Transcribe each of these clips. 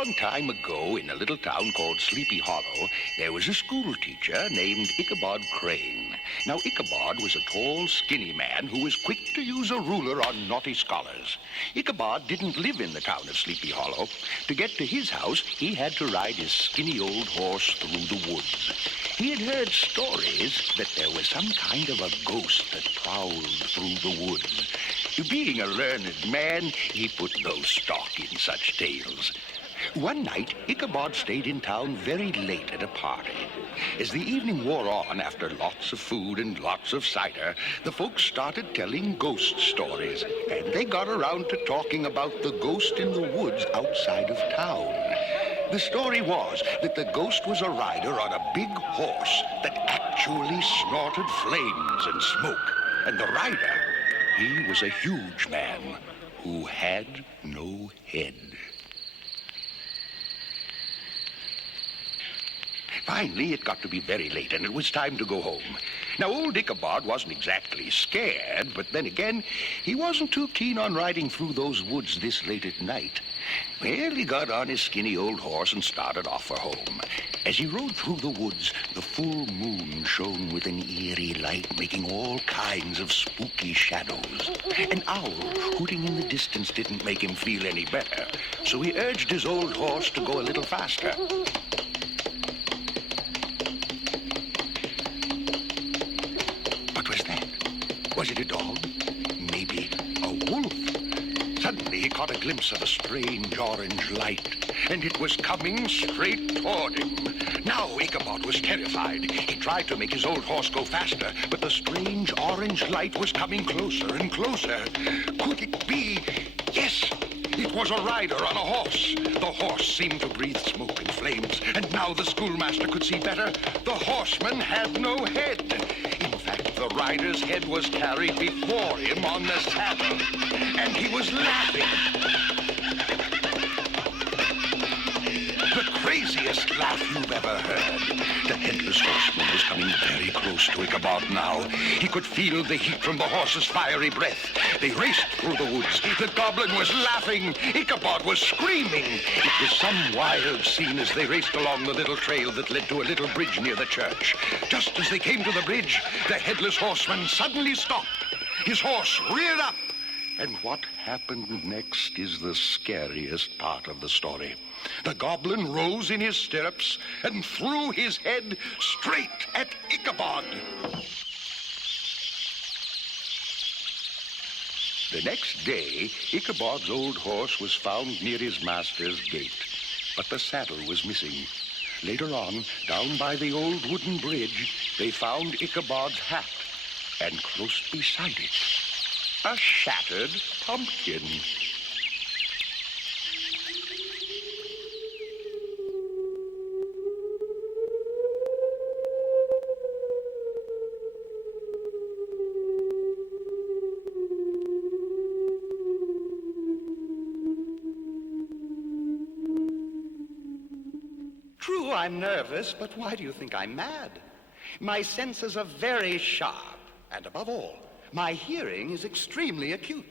long time ago, in a little town called Sleepy Hollow, there was a school teacher named Ichabod Crane. Now, Ichabod was a tall, skinny man who was quick to use a ruler on naughty scholars. Ichabod didn't live in the town of Sleepy Hollow. To get to his house, he had to ride his skinny old horse through the woods. He had heard stories that there was some kind of a ghost that prowled through the woods. Being a learned man, he put no stock in such tales. One night, Ichabod stayed in town very late at a party. As the evening wore on, after lots of food and lots of cider, the folks started telling ghost stories, and they got around to talking about the ghost in the woods outside of town. The story was that the ghost was a rider on a big horse that actually snorted flames and smoke, and the rider, he was a huge man who had no head. Finally, it got to be very late, and it was time to go home. Now, old Ichabod wasn't exactly scared, but then again, he wasn't too keen on riding through those woods this late at night. Well, he got on his skinny old horse and started off for home. As he rode through the woods, the full moon shone with an eerie light, making all kinds of spooky shadows. An owl hooting in the distance didn't make him feel any better, so he urged his old horse to go a little faster. What was that? Was it a dog? Maybe a wolf? Suddenly, he caught a glimpse of a strange orange light, and it was coming straight toward him. Now Ichabod was terrified. He tried to make his old horse go faster, but the strange orange light was coming closer and closer. Could it be? Yes, it was a rider on a horse. The horse seemed to breathe smoke and flames, and now the schoolmaster could see better. The horseman had no head. In fact, the rider's head was carried before him on the saddle, and he was laughing. The craziest laugh you've ever heard. The headless horseman was coming very close to Ichabod now. He could feel the heat from the horse's fiery breath. They raced through the woods. The goblin was laughing. Ichabod was screaming. It was some wild scene as they raced along the little trail that led to a little bridge near the church. Just as they came to the bridge, the headless horseman suddenly stopped. His horse reared up. And what happened next is the scariest part of the story. The goblin rose in his stirrups and threw his head straight at Ichabod. The next day, Ichabod's old horse was found near his master's gate, but the saddle was missing. Later on, down by the old wooden bridge, they found Ichabod's hat, and close beside it, a shattered pumpkin. True, I'm nervous, but why do you think I'm mad? My senses are very sharp, and above all, my hearing is extremely acute.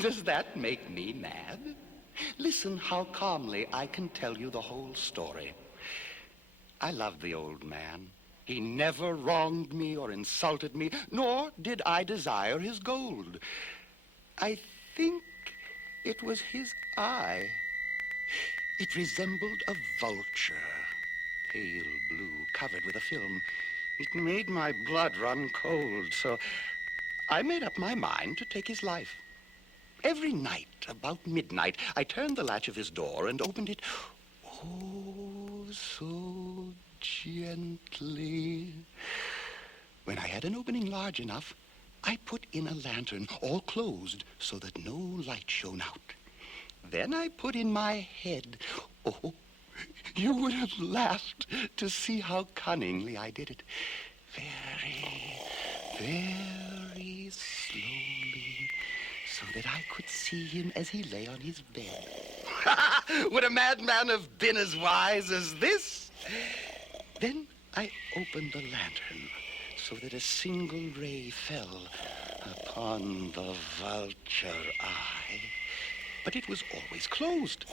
Does that make me mad? Listen how calmly I can tell you the whole story. I loved the old man. He never wronged me or insulted me, nor did I desire his gold. I think it was his eye. It resembled a vulture, pale blue, covered with a film. It made my blood run cold, so I made up my mind to take his life. Every night, about midnight, I turned the latch of his door and opened it, oh, so gently. When I had an opening large enough, I put in a lantern, all closed, so that no light shone out. Then I put in my head. Oh, you would have laughed to see how cunningly I did it. Very, very slowly, so that I could see him as he lay on his bed. Would a madman have been as wise as this? Then I opened the lantern so that a single ray fell upon the vulture eye. But it was always closed.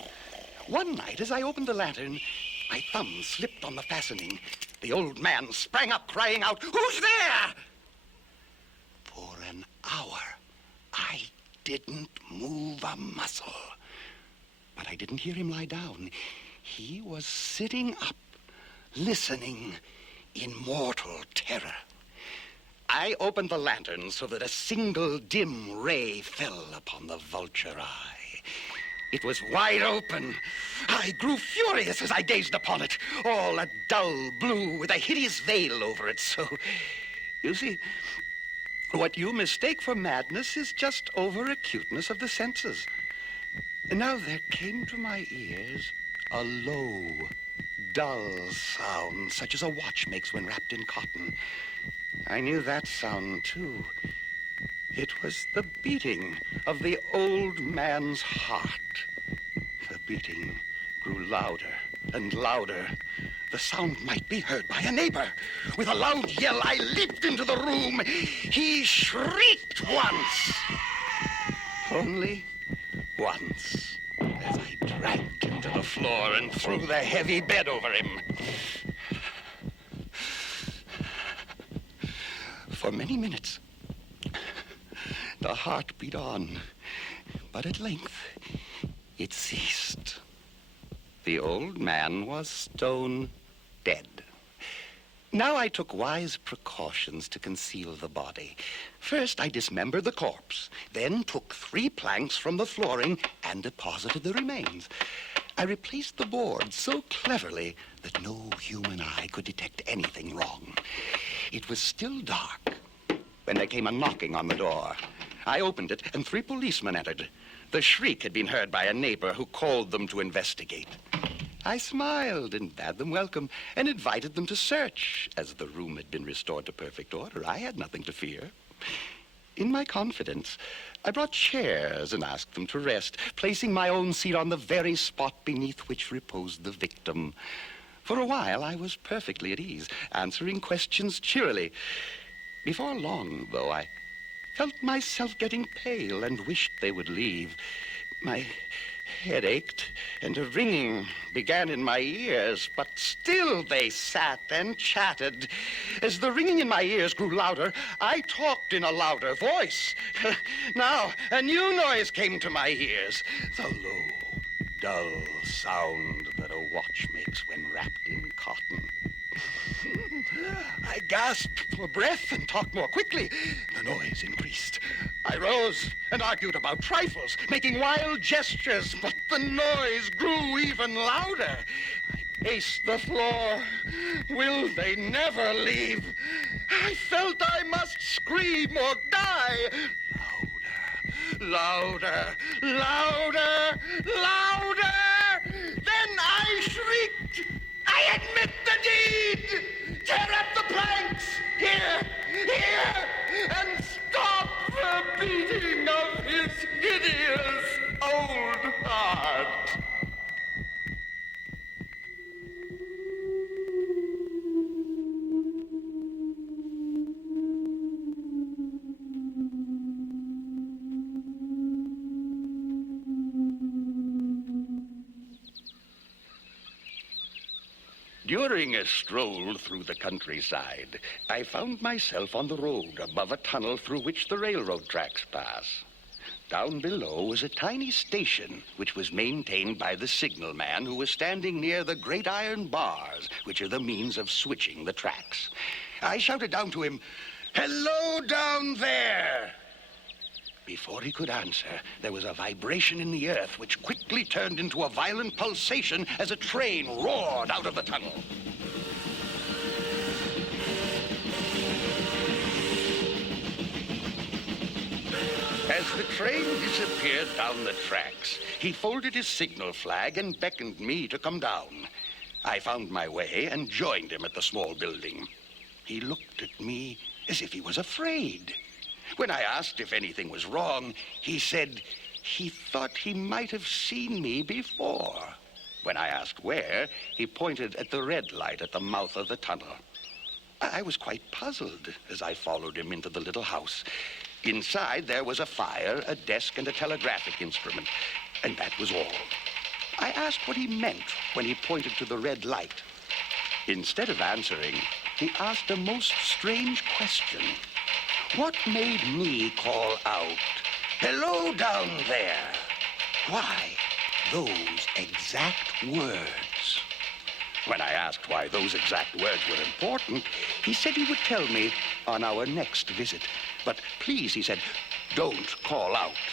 One night, as I opened the lantern, my thumb slipped on the fastening. The old man sprang up, crying out, "Who's there?" For an hour, I didn't move a muscle. But I didn't hear him lie down. He was sitting up, listening in mortal terror. I opened the lantern so that a single dim ray fell upon the vulture eye. It was wide open. I grew furious as I gazed upon it, all a dull blue with a hideous veil over it. So, you see, what you mistake for madness is just over-acuteness of the senses. And now there came to my ears a low, dull sound, such as a watch makes when wrapped in cotton. I knew that sound, too. It was the beating of the old man's heart. The beating grew louder and louder. The sound might be heard by a neighbor. With a loud yell, I leaped into the room. He shrieked once. Only once, as I dragged him to the floor and threw the heavy bed over him. For many minutes, the heart beat on, but at length it ceased. The old man was stone dead. Now I took wise precautions to conceal the body. First, I dismembered the corpse, then took 3 planks from the flooring and deposited the remains. I replaced the boards so cleverly that no human eye could detect anything wrong. It was still dark when there came a knocking on the door. I opened it, and 3 policemen entered. The shriek had been heard by a neighbor who called them to investigate. I smiled and bade them welcome and invited them to search. As the room had been restored to perfect order, I had nothing to fear. In my confidence, I brought chairs and asked them to rest, placing my own seat on the very spot beneath which reposed the victim. For a while, I was perfectly at ease, answering questions cheerily. Before long, though, I felt myself getting pale and wished they would leave. My head ached, and a ringing began in my ears, but still they sat and chatted. As the ringing in my ears grew louder, I talked in a louder voice. Now, a new noise came to my ears, the low, dull sound that a watch makes when wrapped in cotton. I gasped for breath and talked more quickly. The noise increased. I rose and argued about trifles, making wild gestures, but the noise grew even louder. I paced the floor. Will they never leave? I felt I must scream or die. Louder, louder, louder! Then I shrieked. I admit the deed! Tear up the planks! Here! And stop the beating of his hideous old heart! During a stroll through the countryside, I found myself on the road above a tunnel through which the railroad tracks pass. Down below was a tiny station, which was maintained by the signalman who was standing near the great iron bars, which are the means of switching the tracks. I shouted down to him, "Hello down there!" Before he could answer, there was a vibration in the earth which quickly turned into a violent pulsation as a train roared out of the tunnel. As the train disappeared down the tracks, he folded his signal flag and beckoned me to come down. I found my way and joined him at the small building. He looked at me as if he was afraid. When I asked if anything was wrong, he said he thought he might have seen me before. When I asked where, he pointed at the red light at the mouth of the tunnel. I was quite puzzled as I followed him into the little house. Inside, there was a fire, a desk, and a telegraphic instrument, and that was all. I asked what he meant when he pointed to the red light. Instead of answering, he asked a most strange question. What made me call out, "Hello down there"? Why, those exact words. When I asked why those exact words were important, he said he would tell me on our next visit. But please, he said, don't call out.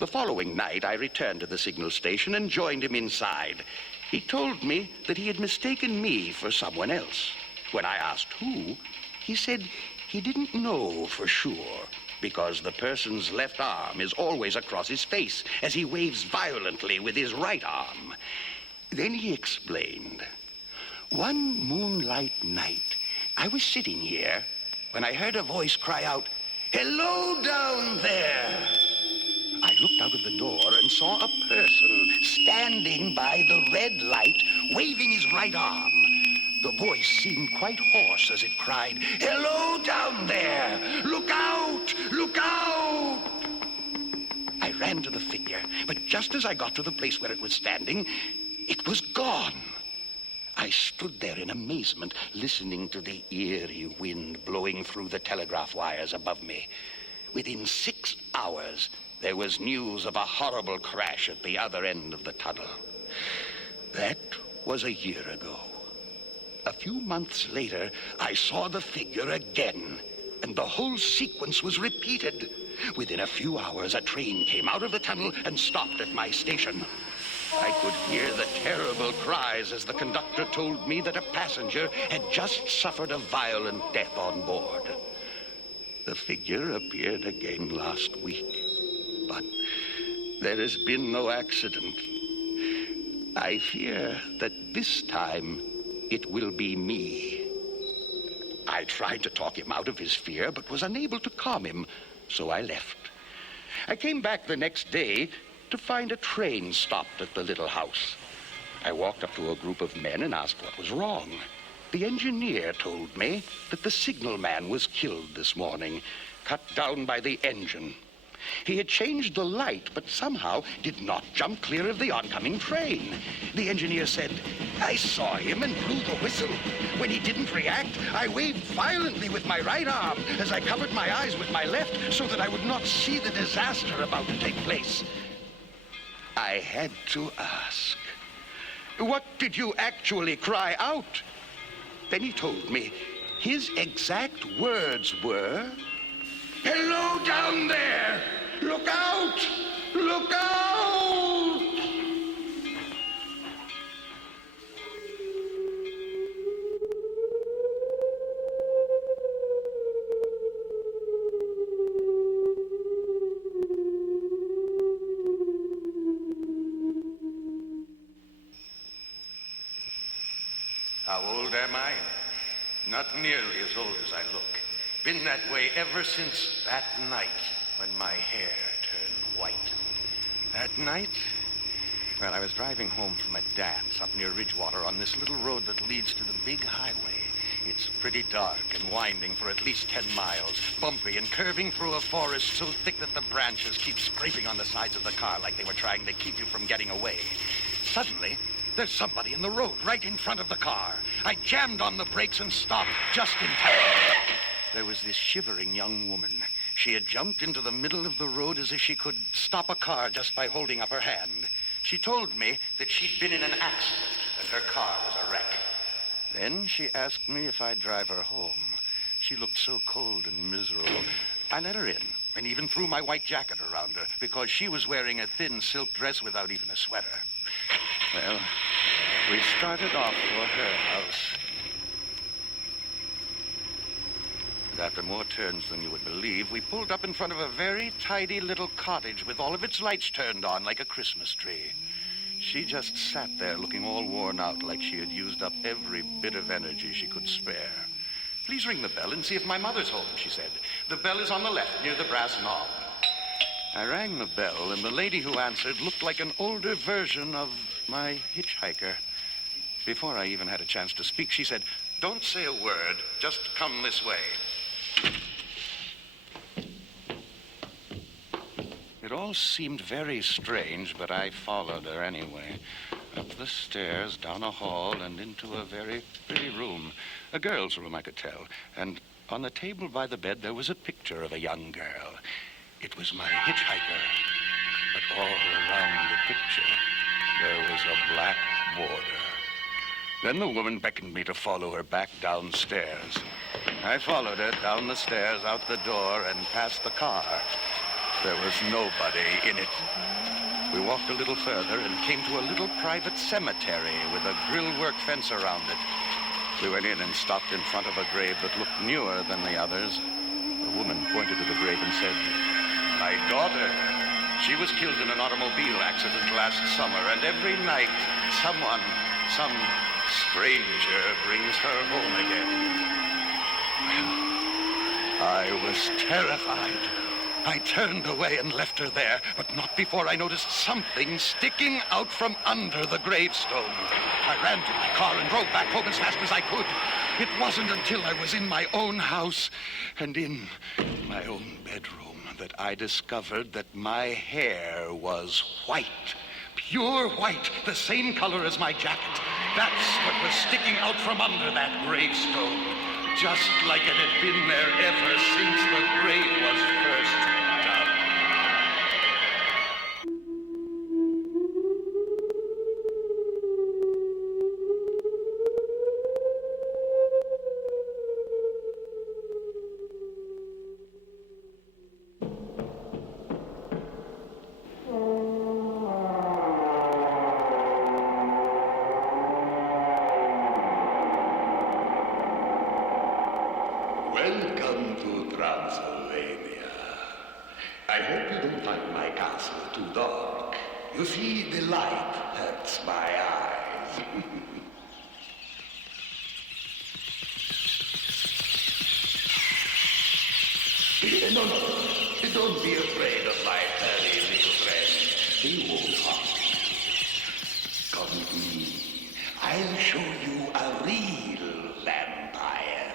The following night, I returned to the signal station and joined him inside. He told me that he had mistaken me for someone else. When I asked who, he said he didn't know for sure because the person's left arm is always across his face as he waves violently with his right arm. Then he explained. One moonlight night, I was sitting here when I heard a voice cry out, "Hello down there." I looked out of the door and saw a person standing by the red light, waving his right arm. The voice seemed quite hoarse as it cried, "Hello down there! Look out! Look out!" I ran to the figure, but just as I got to the place where it was standing, it was gone. I stood there in amazement, listening to the eerie wind blowing through the telegraph wires above me. Within 6 hours, there was news of a horrible crash at the other end of the tunnel. That was a year ago. A few months later, I saw the figure again, and the whole sequence was repeated. Within a few hours, a train came out of the tunnel and stopped at my station. I could hear the terrible cries as the conductor told me that a passenger had just suffered a violent death on board. The figure appeared again last week, but there has been no accident. I fear that this time it will be me. I tried to talk him out of his fear, but was unable to calm him, so I left. I came back the next day to find a train stopped at the little house. I walked up to a group of men and asked what was wrong. The engineer told me that the signalman was killed this morning, cut down by the engine. He had changed the light, but somehow did not jump clear of the oncoming train. The engineer said, "I saw him and blew the whistle. When he didn't react, I waved violently with my right arm as I covered my eyes with my left so that I would not see the disaster about to take place." I had to ask, "What did you actually cry out?" Then he told me his exact words were, "Hello down there! Look out! Look out!" How old am I? Not nearly as old as I look. Been that way ever since that night when my hair turned white. That night? Well, I was driving home from a dance up near Ridgewater on this little road that leads to the big highway. It's pretty dark and winding for at least 10 miles, bumpy and curving through a forest so thick that the branches keep scraping on the sides of the car like they were trying to keep you from getting away. Suddenly, there's somebody in the road right in front of the car. I jammed on the brakes and stopped just in time. There was this shivering young woman. She had jumped into the middle of the road as if she could stop a car just by holding up her hand. She told me that she'd been in an accident and her car was a wreck. Then she asked me if I'd drive her home. She looked so cold and miserable. I let her in and even threw my white jacket around her because she was wearing a thin silk dress without even a sweater. Well, we started off for her house. And after more turns than you would believe, we pulled up in front of a very tidy little cottage with all of its lights turned on like a Christmas tree. She just sat there looking all worn out like she had used up every bit of energy she could spare. "Please ring the bell and see if my mother's home," she said. "The bell is on the left near the brass knob." I rang the bell, and the lady who answered looked like an older version of my hitchhiker. Before I even had a chance to speak, she said, "Don't say a word, just come this way." It all seemed very strange, but I followed her anyway. Up the stairs, down a hall, and into a very pretty room. A girl's room, I could tell. And on the table by the bed, there was a picture of a young girl. It was my hitchhiker. But all around the picture, there was a black border. Then the woman beckoned me to follow her back downstairs. I followed her down the stairs, out the door, and past the car. There was nobody in it. We walked a little further and came to a little private cemetery with a grillwork fence around it. We went in and stopped in front of a grave that looked newer than the others. The woman pointed to the grave and said, "My daughter. She was killed in an automobile accident last summer, and every night some stranger brings her home again." Well, I was terrified. I turned away and left her there, but not before I noticed something sticking out from under the gravestone. I ran to my car and drove back home as fast as I could. It wasn't until I was in my own house and in my own bedroom that I discovered that my hair was white. Pure white, the same color as my jacket. That's what was sticking out from under that gravestone. Just like it had been there ever since the grave was first dug. Welcome to Transylvania. I hope you don't find my castle too dark. You see, the light hurts my eyes. No, don't be afraid of my furry little friend. He won't harm you. Come with me. I'll show you a real vampire.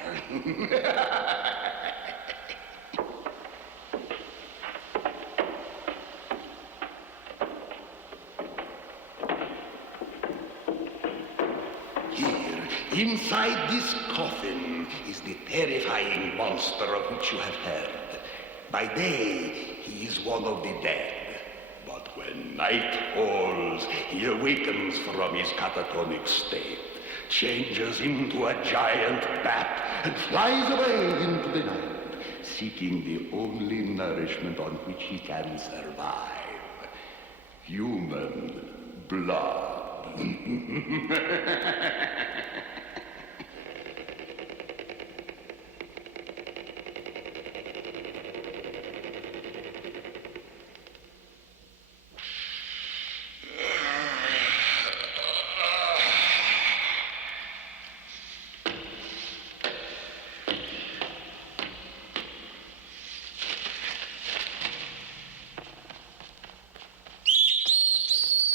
Here, inside this coffin, is the terrifying monster of which you have heard. By day, he is one of the dead. But when night falls, he awakens from his catatonic state, changes into a giant bat, and flies away into the night, seeking the only nourishment on which he can survive: human blood.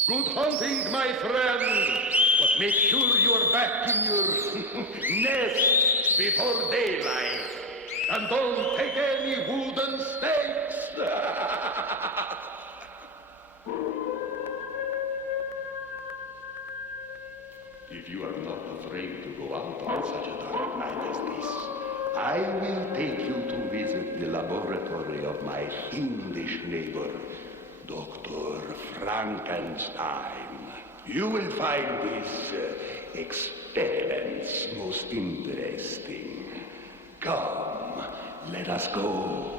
Good hunting, my friend. But make sure you are back in your nest before daylight. And don't take any wooden stakes. If you are not afraid to go out on such a dark night as this, I will take you to visit the laboratory of my English neighbor, Dr. Frankenstein. You will find his experiments most interesting. Come, let us go.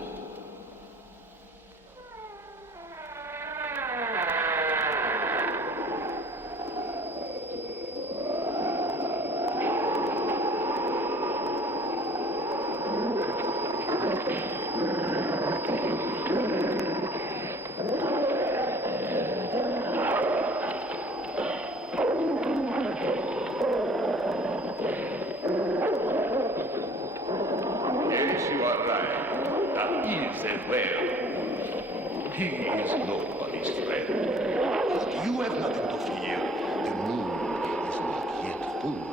He is nobody's friend. But you have nothing to fear. The moon is not yet full.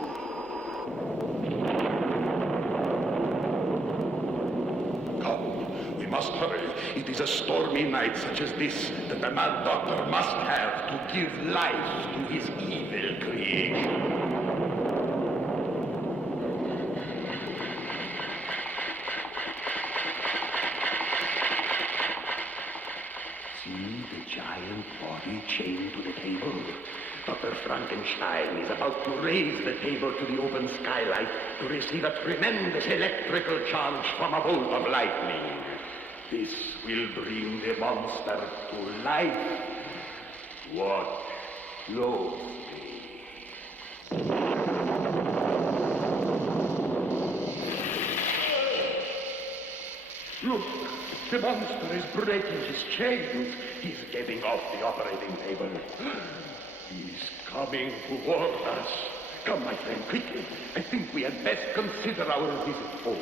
Come, we must hurry. It is a stormy night such as this that the mad doctor must have to give life to his evil creation. See the giant body chained to the table? Dr. Frankenstein is about to raise the table to the open skylight to receive a tremendous electrical charge from a bolt of lightning. This will bring the monster to life. What closely? Look, the monster is breaking his chains. He's getting off the operating table. He's coming toward us. Come, my friend, quickly. I think we had best consider our visit over.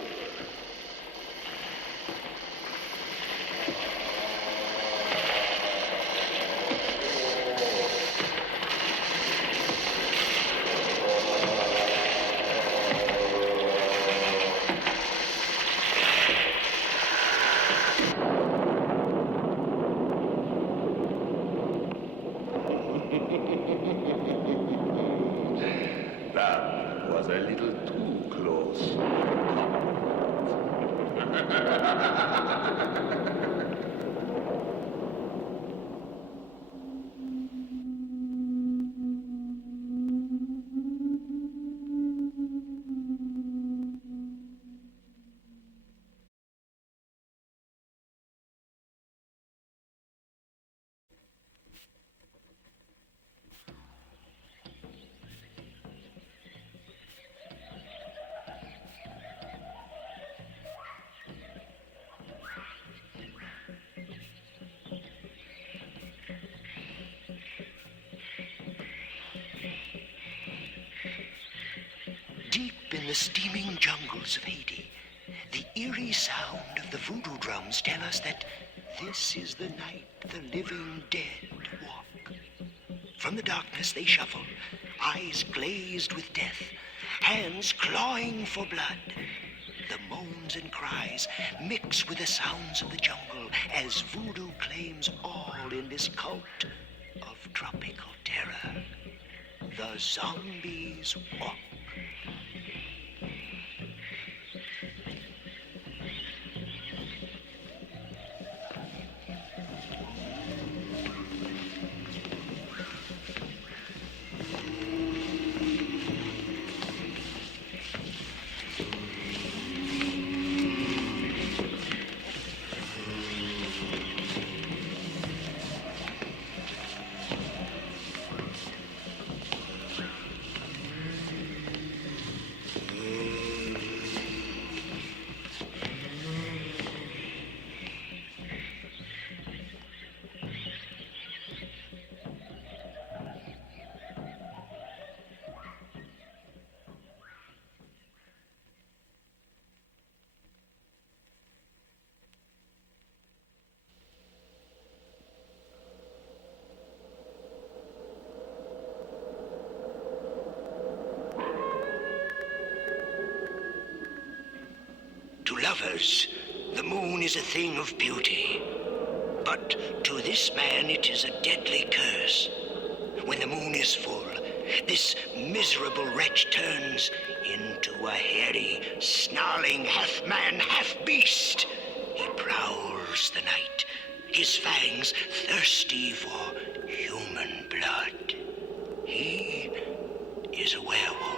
That was a little too close. Deep in the steaming jungles of Haiti, the eerie sound of the voodoo drums tell us that this is the night the living dead walk. From the darkness they shuffle, eyes glazed with death, hands clawing for blood. The moans and cries mix with the sounds of the jungle as voodoo claims all in this cult of tropical terror. The zombies walk. To lovers, the moon is a thing of beauty. But to this man, it is a deadly curse. When the moon is full, this miserable wretch turns into a hairy, snarling half-man, half-beast. He prowls the night, his fangs thirsty for human blood. He is a werewolf.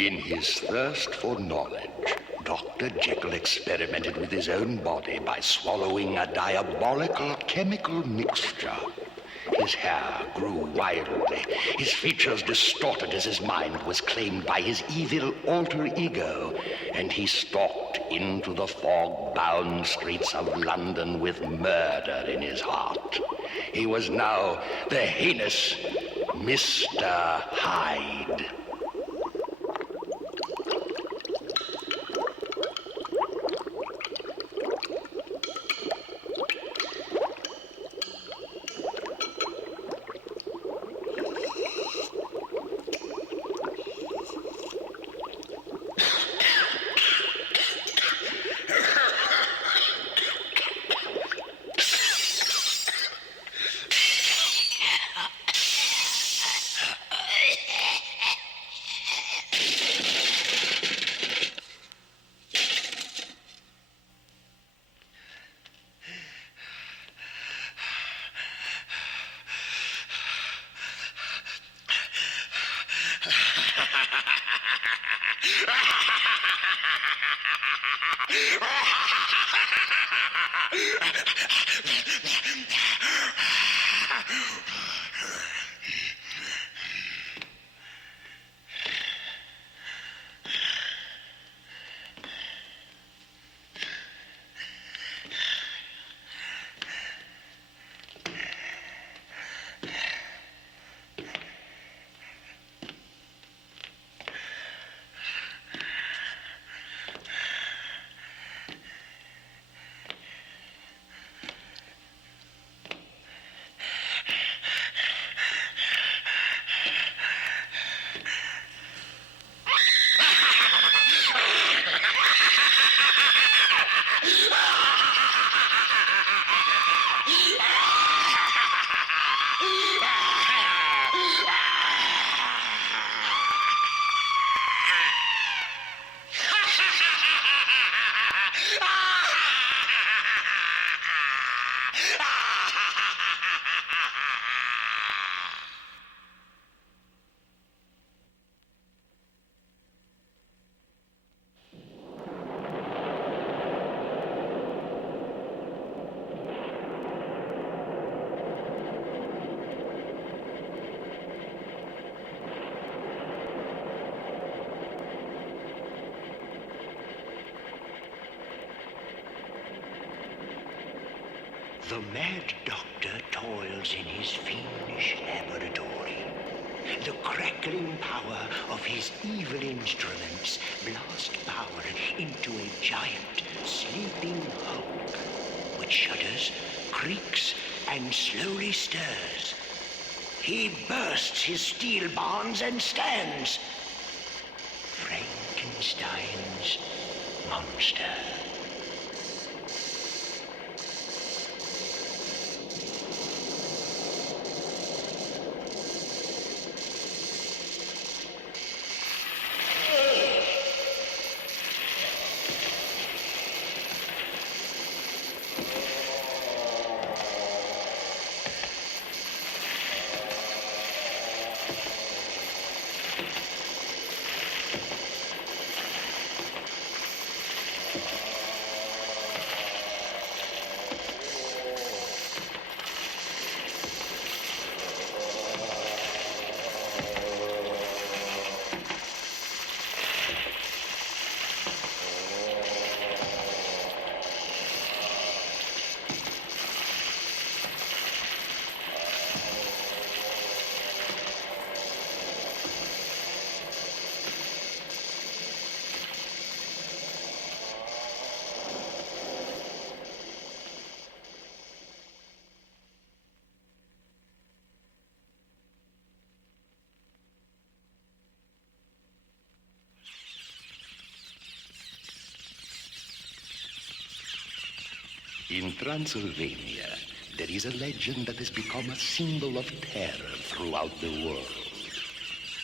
In his thirst for knowledge, Dr. Jekyll experimented with his own body by swallowing a diabolical chemical mixture. His hair grew wildly, his features distorted as his mind was claimed by his evil alter ego, and he stalked into the fog-bound streets of London with murder in his heart. He was now the heinous Mr. Hyde. The mad doctor toils in his fiendish laboratory. The crackling power of his evil instruments blast power into a giant sleeping hulk, which shudders, creaks, and slowly stirs. He bursts his steel bonds and stands. Frankenstein's monster. In Transylvania, there is a legend that has become a symbol of terror throughout the world.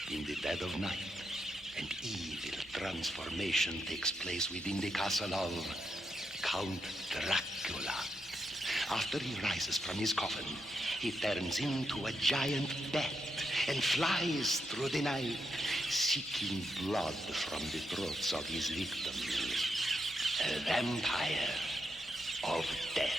In the dead of night, an evil transformation takes place within the castle of Count Dracula. After he rises from his coffin, he turns into a giant bat and flies through the night, seeking blood from the throats of his victims. A vampire of death.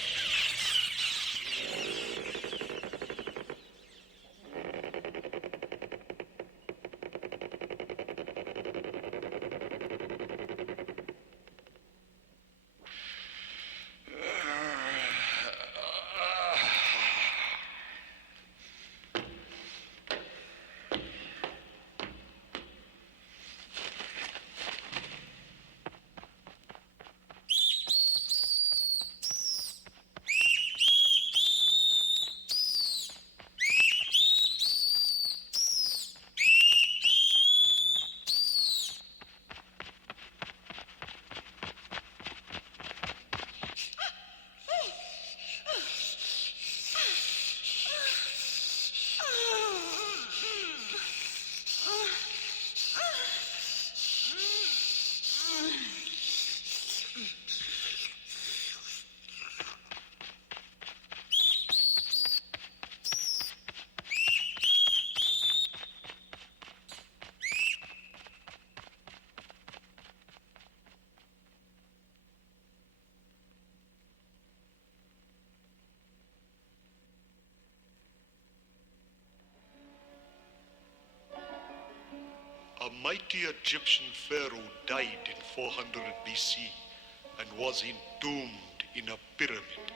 A mighty Egyptian pharaoh died in 400 BC and was entombed in a pyramid.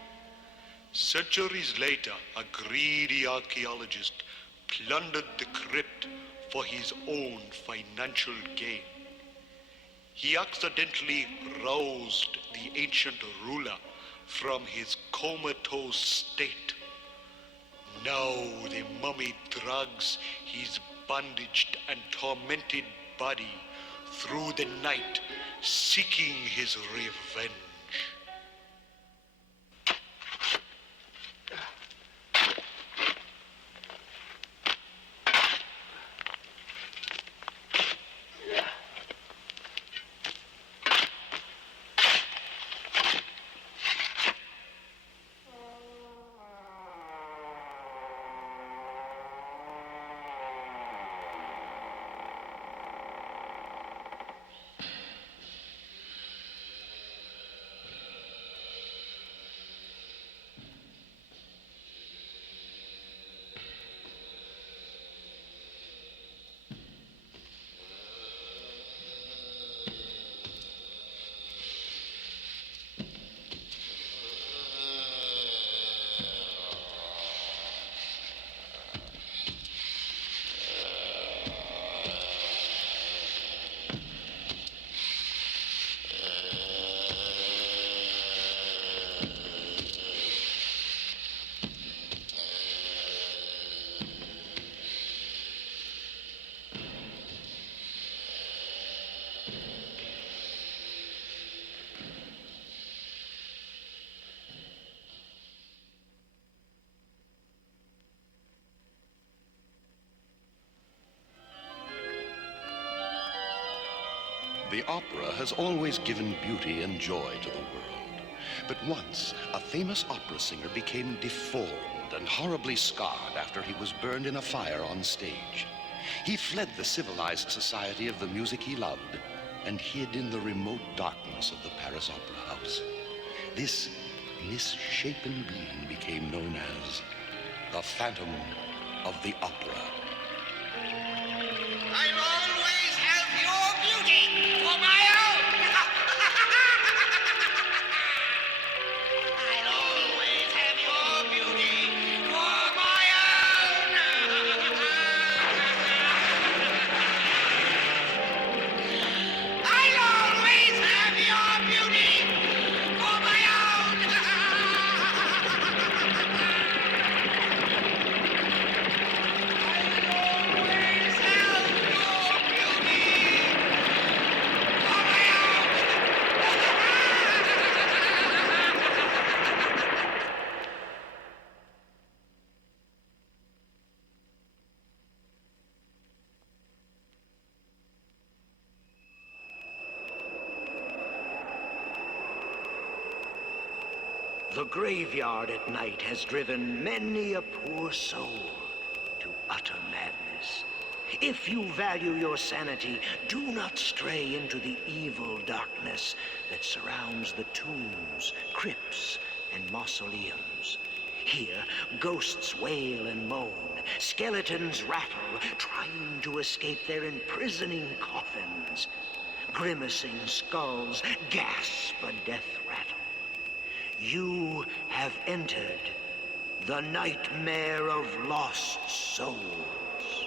Centuries later, a greedy archaeologist plundered the crypt for his own financial gain. He accidentally roused the ancient ruler from his comatose state. Now the mummy drags his bandaged and tormented body through the night, seeking his revenge. The opera has always given beauty and joy to the world. But once, a famous opera singer became deformed and horribly scarred after he was burned in a fire on stage. He fled the civilized society of the music he loved and hid in the remote darkness of the Paris Opera House. This misshapen being became known as the Phantom of the Opera. I'll always have your beauty for my own. I'll always have your beauty for my own. I'll always have your beauty for my own. The graveyard at night has driven many a poor soul to utter madness. If you value your sanity, do not stray into the evil darkness that surrounds the tombs, crypts, and mausoleums. Here, ghosts wail and moan, skeletons rattle, trying to escape their imprisoning coffins. Grimacing skulls gasp a death rattle. You have entered the nightmare of lost souls.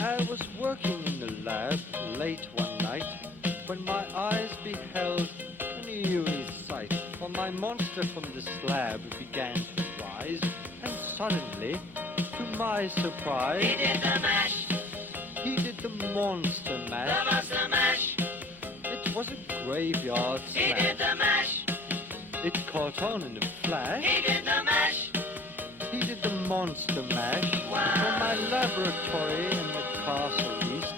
I was working in the lab late one night when my eyes beheld an eerie sight. For my monster from the slab began to rise, and suddenly, to my surprise, He did the mash, he did the monster the mash. monster mash. It was a graveyard He did smash. the mash, It caught on in a flash. he did the mash. He did the monster mash. From my laboratory in the castle east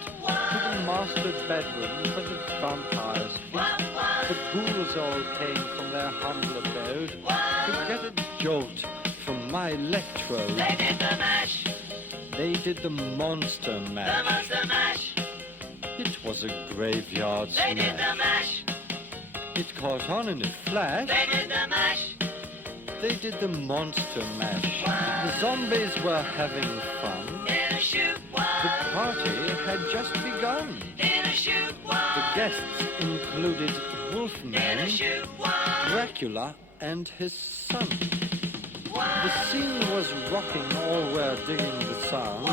to the master bedroom where the vampires feast. The ghouls all came from their humble abode to get a jolt from my electrode. They did the mash, They did the monster the mash. monster mash. It was a graveyard They did the smash. mash, It caught on in a flash. they did the mash. They did the monster mash. The zombies were having fun. In a shoot The one, party had just begun. in a shoot The one, guests included in a Wolfman, shoot one. Dracula, and his son. The scene was rocking, all were digging the sounds.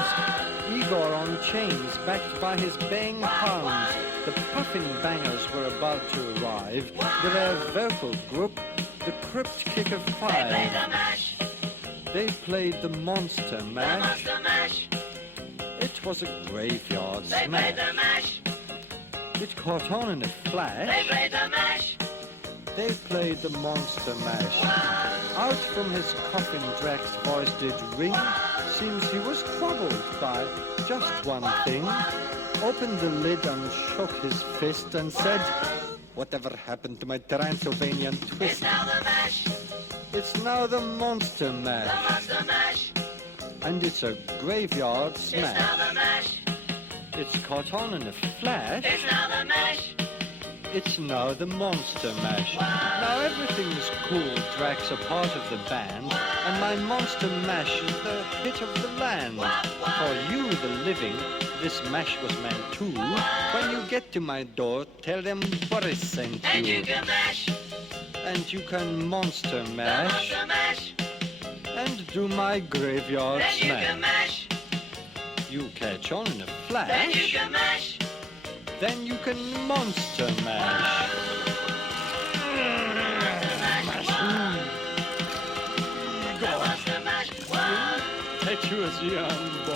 Igor on chains, backed by his baying hounds. The puffin bangers were about to arrive. With their vocal group, the Crypt Kicker They played Five. the mash, They played the monster the mash. monster mash. It was a graveyard They played the smash. mash, It caught on in a they flash. played the mash. They played the monster mash. Out from his coffin Drax's voice did ring. Seems he was troubled by just one thing. Opened the lid and shook his fist and said, "Whatever happened to my Transylvanian It's twist? now the mash, It's now the monster the mash. monster mash. And it's a graveyard It's now smash. the mash, It's caught on in a flash. it's now the mash. It's now the monster mash. Now everything's cool. Drax a part of the band, and my monster mash is the hit of the land. For you, the living, this mash was meant too. When you get to my door, tell them Boris sent And you you. can mash, And you can monster the mash monster mash. and do my graveyard Then you can smash. mash, You catch on in a flash. Then you can mash. Then you can monster mash. Monster mash. One. Impetuous young